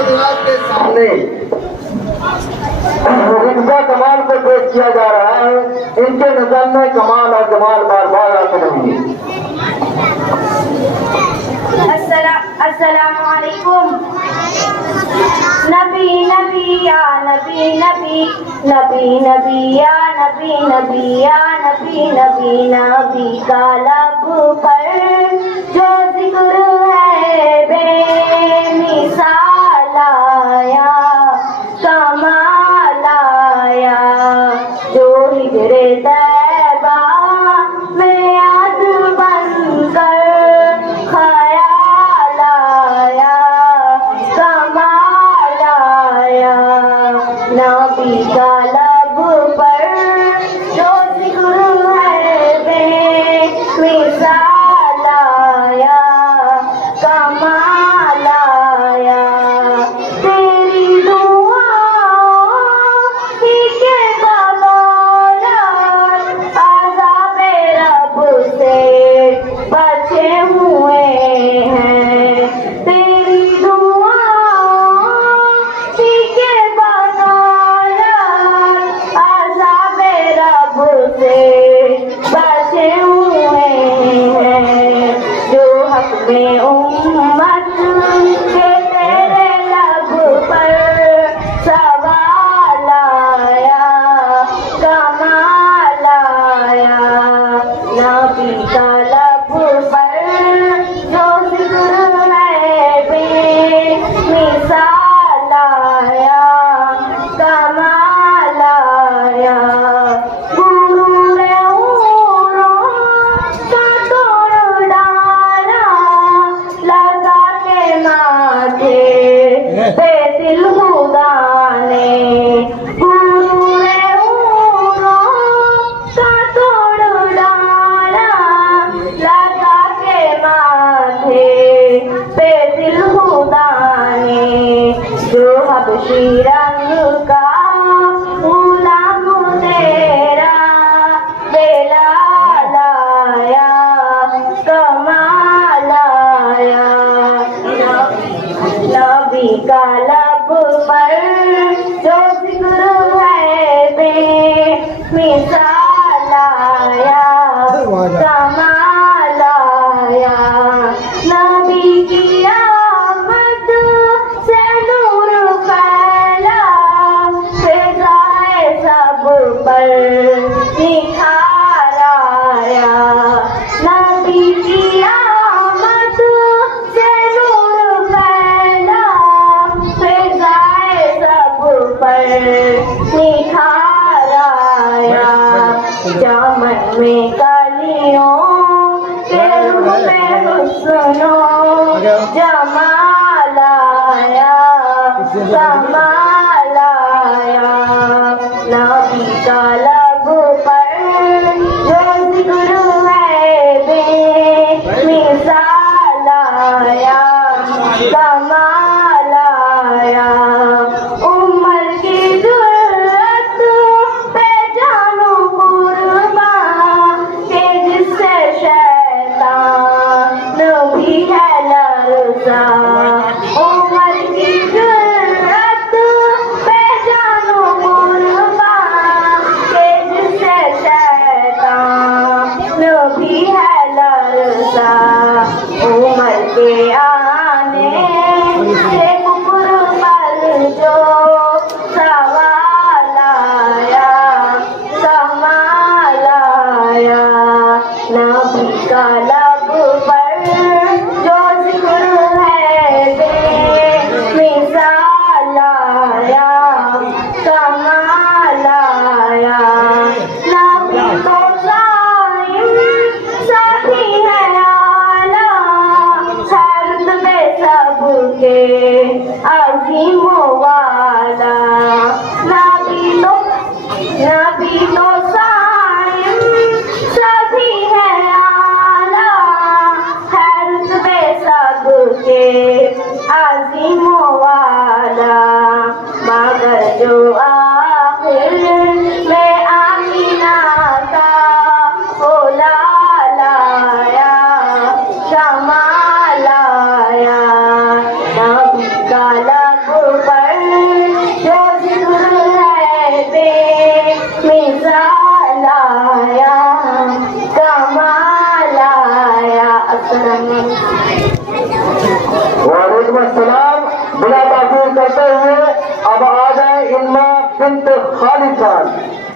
हजरात के सामने रिक्शा कमाल को पेश किया जा रहा है। इनके नजर में कमाल और जमाल बार बार आते रहेंगे। अस्सलामु अलैकुम। नबी नबी या नबी नबी, नबी नबी या नबी नबी या नबी नबी, नबी का लब पर जो जिक्र है बेमिसाल आया, कमाल आया, जो हिजरे तैबा में याद बनकर ख्याल आया, कमाल आया, नबी का लब पर जो जिक्र है बेमिसाल आया, कमाल आया, तेरी दुआ ही के बदौलत अज़ाबे रब से बचे हुए हैं, तेरी दुआ ही के बदौलत अज़ाबे रब से बचे हुए हैं, जो हक में उम्मत के तेरे लब पर सवाल आया, कमाल आया, नबी का लब पर जो जिक्र है बेमिसाल आया, कमाल आया, गुरूर औरों का तोड़ डाला, लगा के माथे पे दिल खुदा ने, गुरूर औरों का तोड़ डाला, लगा के माथे पे दिल खुदा ने, जो हबशी रंग का गुलाम तेरा बेलाल आया, कमाल आया, नबी का लब पर जो जिक्र है बेमिसाल आया, कमाल आया, नबी की आमद से नूर फैला, फिजाए सब पर निखार आया, नबी की आमद से नूर फैला, फिजाए सब पर निखार आया, जामन में कलियों के रूह में हुस्नो जमाल आया, कमाल आया, नबी का लब पर जो जिक्र है बेमिसाल आया, कमाल आया, उम्र की जुर्रत पे जानो कुर्बान के जिससे शैतान भी है लरज़ा, उम्र की जुर्रत पे जानो कुर्बान के जिससे शैतान भी है लरज़ा, उम्र के आने से कुफर पर जो सवाल आया, कमाल आया, नबी का लब पर जो जिक्र है बेमिसाल आया, कमाल आया, नबी तो साइम साथी है आला, खैरत में सबके अज़ीम वाला, नबी तो साइम साथी है आला, खैरत में सबके अज़ीम वाला, मगर जो आखिर में आमीना का ओ लाल आया, कमाल आया, नबी का लब करेंगे। वालेकुम अस्सलाम। बिना ताक़ीर करते हुए अब आ जाए इल्मा बिन्त खालिद खान।